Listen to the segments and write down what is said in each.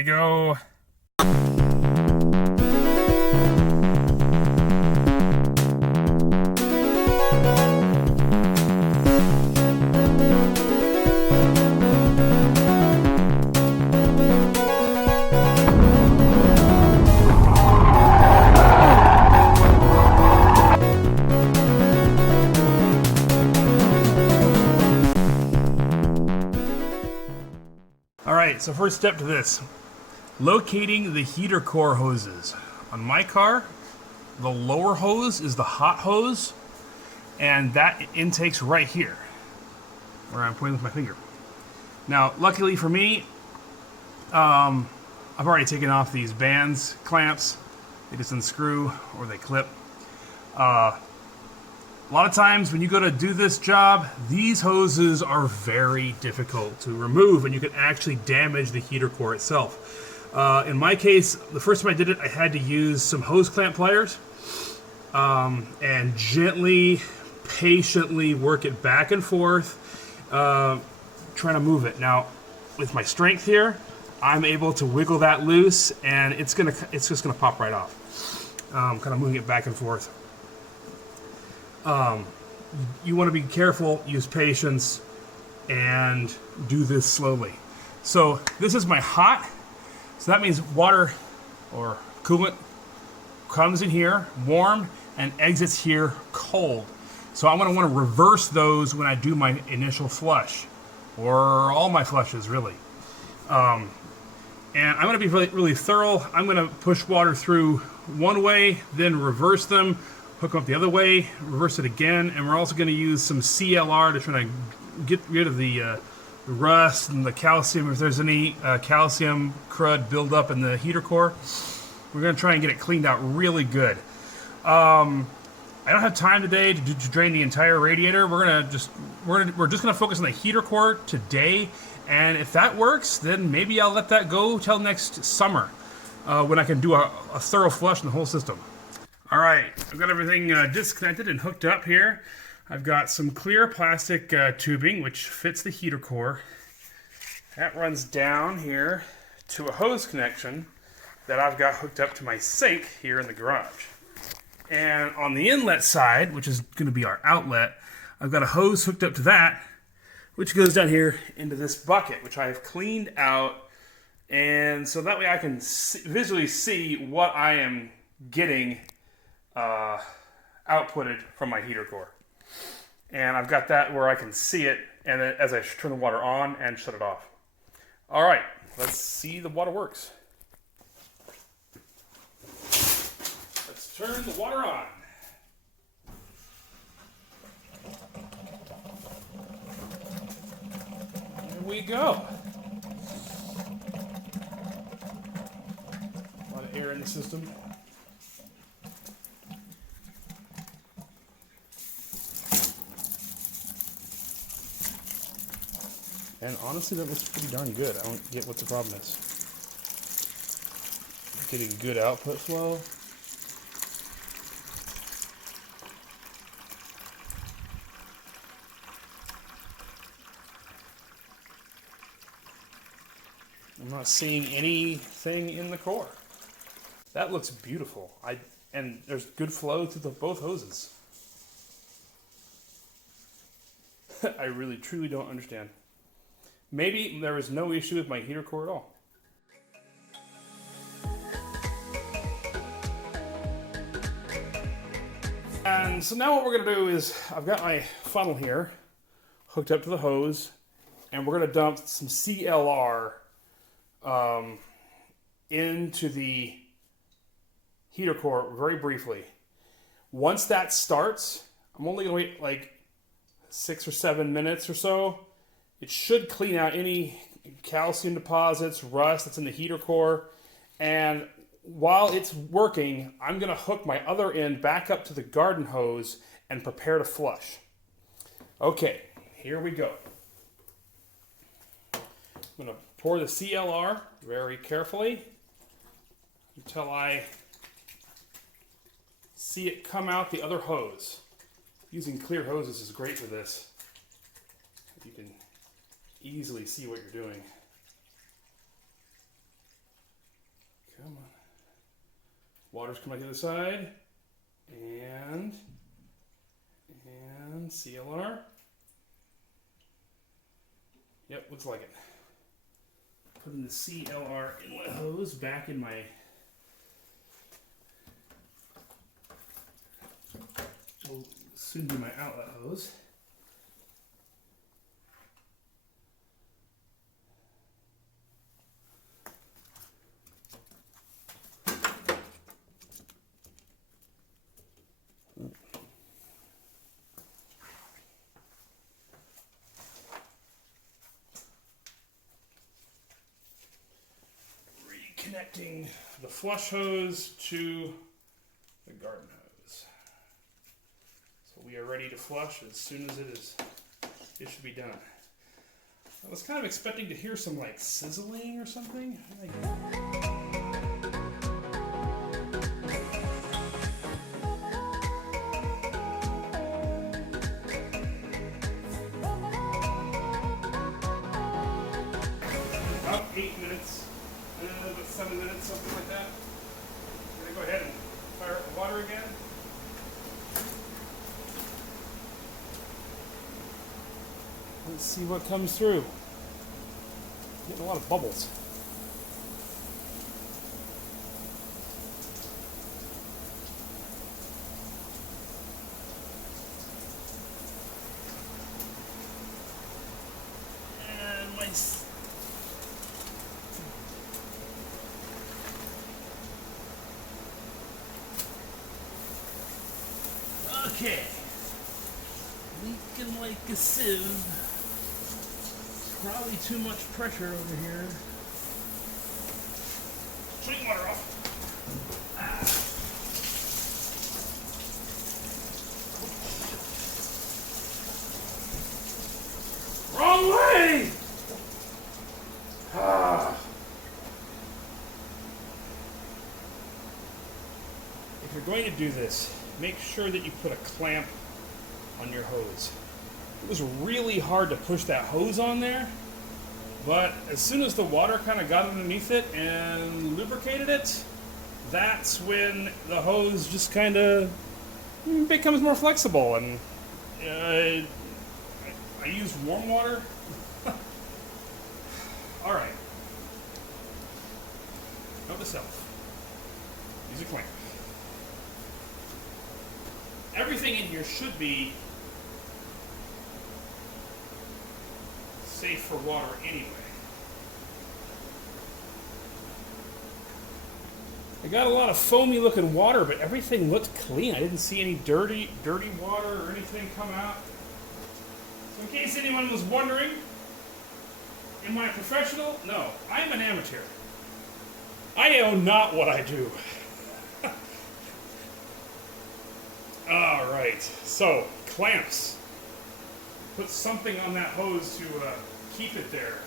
we go. Alright, so first step to this. Locating the heater core hoses. On my car, the lower hose is the hot hose, and that intake's right here, where I'm pointing with my finger. Now, luckily for me, I've already taken off these bands, clamps. They just unscrew or they clip. A lot of times when you go to do this job, these hoses are very difficult to remove and you can actually damage the heater core itself. In my case, the first time I did it, I had to use some hose clamp pliers and gently, patiently work it back and forth, trying to move it. Now, with my strength here, I'm able to wiggle that loose and it's just gonna pop right off. Kind of moving it back and forth. You want to be careful, use patience, and do this slowly. So this is my hot, so that means water or coolant comes in here warm and exits here cold. So I'm going to want to reverse those when I do my initial flush, or all my flushes really. And I'm going to be really thorough. I'm going to push water through one way, then reverse them, hook them up the other way, reverse it again, and we're also going to use some CLR to try to get rid of the rust and the calcium. If there's any calcium crud build up in the heater core, we're going to try and get it cleaned out really good. I don't have time today to drain the entire radiator. We're just going to focus on the heater core today, and if that works, then maybe I'll let that go till next summer when I can do a thorough flush in the whole system. Alright, I've got everything disconnected and hooked up here. I've got some clear plastic tubing which fits the heater core. That runs down here to a hose connection that I've got hooked up to my sink here in the garage. And on the inlet side, which is going to be our outlet, I've got a hose hooked up to that, which goes down here into this bucket, which I have cleaned out. And so that way I can visually see what I am getting outputted from my heater core. And I've got that where I can see it and then as I turn the water on and shut it off. Alright, let's see the water works. Let's turn the water on. There we go. A lot of air in the system. And honestly, that looks pretty darn good. I don't get what the problem is. Getting good output flow. I'm not seeing anything in the core. That looks beautiful. And there's good flow through both hoses. I really, truly don't understand. Maybe there was no issue with my heater core at all. And so now what we're going to do is, I've got my funnel here hooked up to the hose, and we're going to dump some CLR into the heater core very briefly. Once that starts, I'm only going to wait like 6 or 7 minutes or so. It should clean out any calcium deposits, rust that's in the heater core. And while it's working, I'm going to hook my other end back up to the garden hose and prepare to flush. Okay, here we go. I'm going to pour the CLR very carefully until I see it come out the other hose. Using clear hoses is great for this. You can easily see what you're doing. Water's coming out the other side. And CLR. Yep, looks like it. Putting the CLR inlet hose back in my will soon be my outlet hose. Reconnecting the flush hose to the garden hose. So we are ready to flush as soon as it should be done. I was kind of expecting to hear some like sizzling or something. About 8 minutes, about 7 minutes, something like that. I'm gonna go ahead and fire up the water again. Let's see what comes through. Getting a lot of bubbles. And my okay. Leaking like a sieve. Probably too much pressure over here. Swing water off. Wrong way! If you're going to do this, make sure that you put a clamp on your hose. It was really hard to push that hose on there, but as soon as the water kind of got underneath it and lubricated it, that's when the hose just kind of becomes more flexible. And I used warm water. All right. Note to self. Use a clamp. Everything in here should be safe for water anyway. I got a lot of foamy looking water, but everything looked clean. I didn't see any dirty water or anything come out. So in case anyone was wondering, am I a professional? No, I'm an amateur. I know not what I do. All right, so clamps. Put something on that hose to keep it there,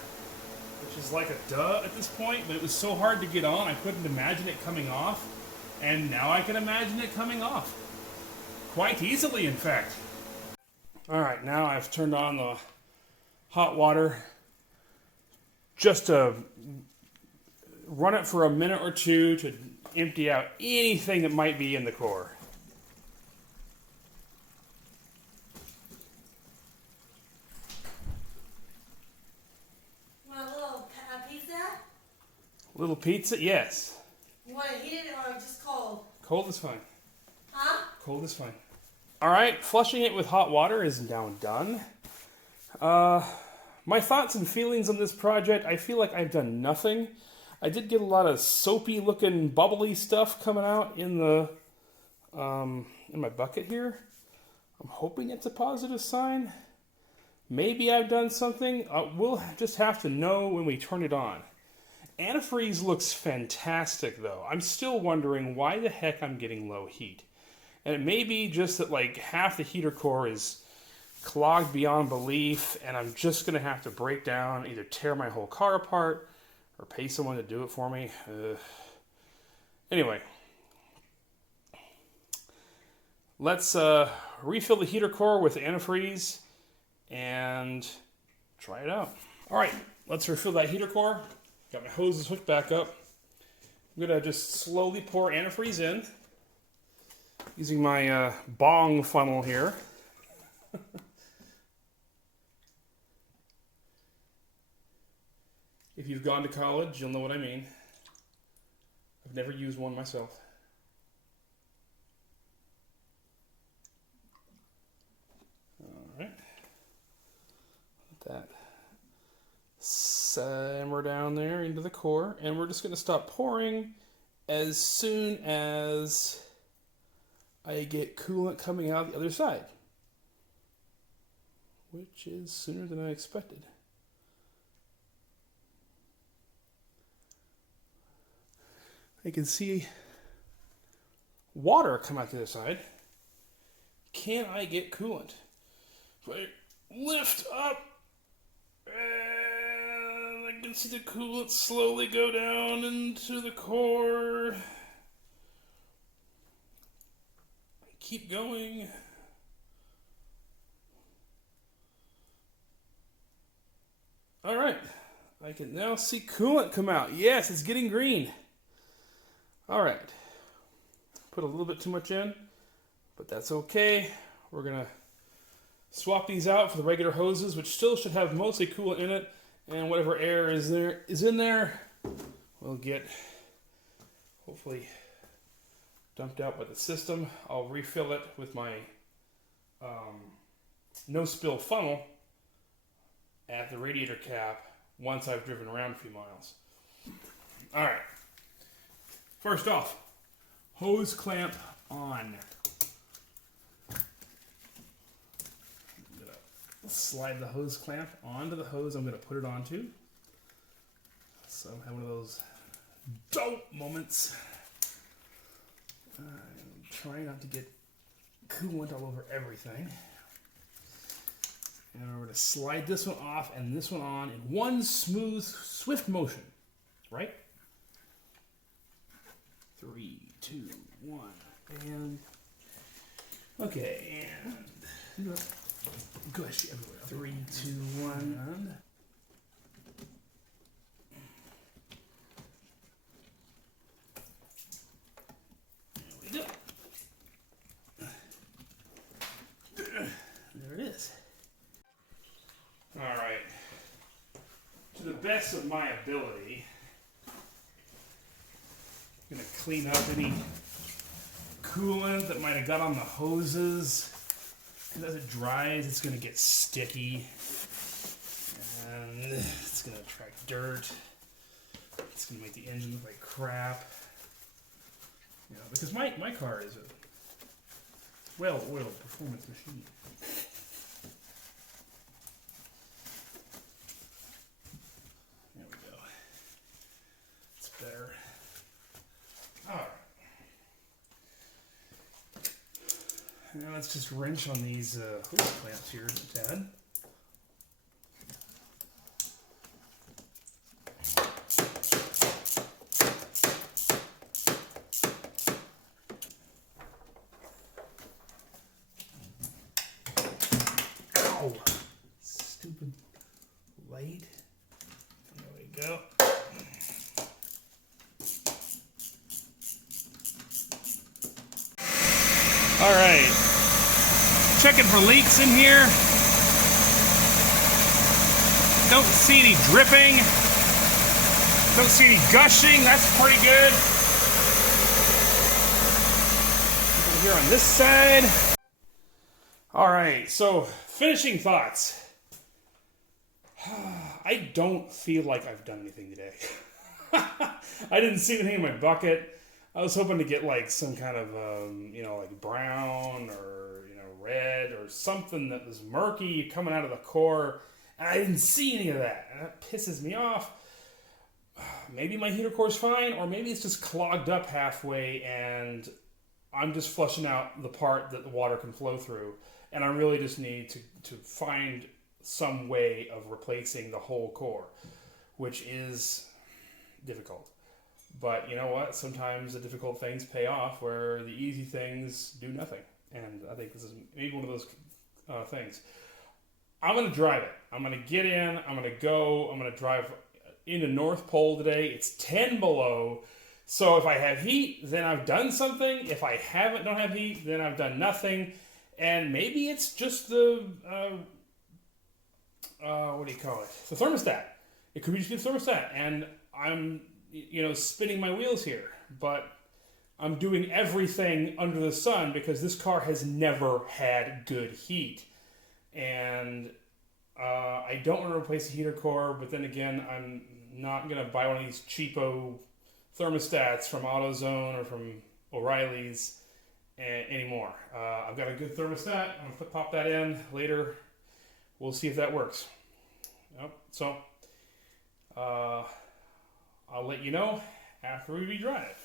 which is like a duh at this point, but it was so hard to get on, I couldn't imagine it coming off, and now I can imagine it coming off. Quite easily, in fact. Alright, now I've turned on the hot water just to run it for a minute or two to empty out anything that might be in the core. Little pizza? Yes. You want it heated or just cold? Cold is fine. Huh? Cold is fine. Alright, flushing it with hot water is now done. My thoughts and feelings on this project, I feel like I've done nothing. I did get a lot of soapy looking bubbly stuff coming out in the in my bucket here. I'm hoping it's a positive sign. Maybe I've done something. We'll just have to know when we turn it on. Antifreeze looks fantastic, though. I'm still wondering why the heck I'm getting low heat. And it may be just that like half the heater core is clogged beyond belief, and I'm just going to have to break down, either tear my whole car apart, or pay someone to do it for me. Anyway. Let's refill the heater core with antifreeze and try it out. Alright, let's refill that heater core. Got my hoses hooked back up. I'm going to just slowly pour antifreeze in using my bong funnel here. If you've gone to college, you'll know what I mean. I've never used one myself. Alright. Let that simmer down there into the core. And we're just going to stop pouring as soon as I get coolant coming out the other side. Which is sooner than I expected. I can see water come out the other side. Can I get coolant? If I lift up, and I can see the coolant slowly go down into the core. Keep going. All right, I can now see coolant come out. Yes, it's getting green. All right, put a little bit too much in, but that's okay. We're gonna swap these out for the regular hoses, which still should have mostly coolant in it, and whatever air is in there will get hopefully dumped out by the system. I'll refill it with my no spill funnel at the radiator cap once I've driven around a few miles. All right. First off, hose clamp on. I'm gonna slide the hose clamp onto the hose I'm gonna put it onto. So I'm having one of those dope moments. I'm trying not to get coolant all over everything. And we're gonna slide this one off and this one on in one smooth, swift motion, right? 3, 2, 1, and okay, and gush everywhere. 3, 2, 1, and there we go. There it is. All right. To the best of my ability, I'm going to clean up any coolant that might have got on the hoses. Because as it dries, it's going to get sticky. And it's going to attract dirt. It's going to make the engine look like crap. You know, because my car is a well-oiled performance machine. There we go. It's better. Alright. Now let's just wrench on these hose clamps here a tad. Ow! Stupid light. There we go. All right, checking for leaks in here. Don't see any dripping. Don't see any gushing. That's pretty good. Over here on this side. All right, so finishing thoughts. I don't feel like I've done anything today. I didn't see anything in my bucket. I was hoping to get like some kind of, like brown or, red or something that was murky coming out of the core. And I didn't see any of that. And that pisses me off. Maybe my heater core's fine, or maybe it's just clogged up halfway and I'm just flushing out the part that the water can flow through. And I really just need to find some way of replacing the whole core, which is difficult. But you know what? Sometimes the difficult things pay off where the easy things do nothing. And I think this is maybe one of those things. I'm going to drive it. I'm going to get in. I'm going to go. I'm going to drive into North Pole today. It's 10 below. So if I have heat, then I've done something. If I don't have heat, then I've done nothing. And maybe it's just the what do you call it? The thermostat. It could be just the thermostat, and I'm spinning my wheels here, but I'm doing everything under the sun because this car has never had good heat, and I don't want to replace the heater core. But then again, I'm not gonna buy one of these cheapo thermostats from AutoZone or from O'Reilly's anymore. I've got a good thermostat. I'm gonna pop that in later. We'll see if that works. Yep. So I'll let you know after we redrive.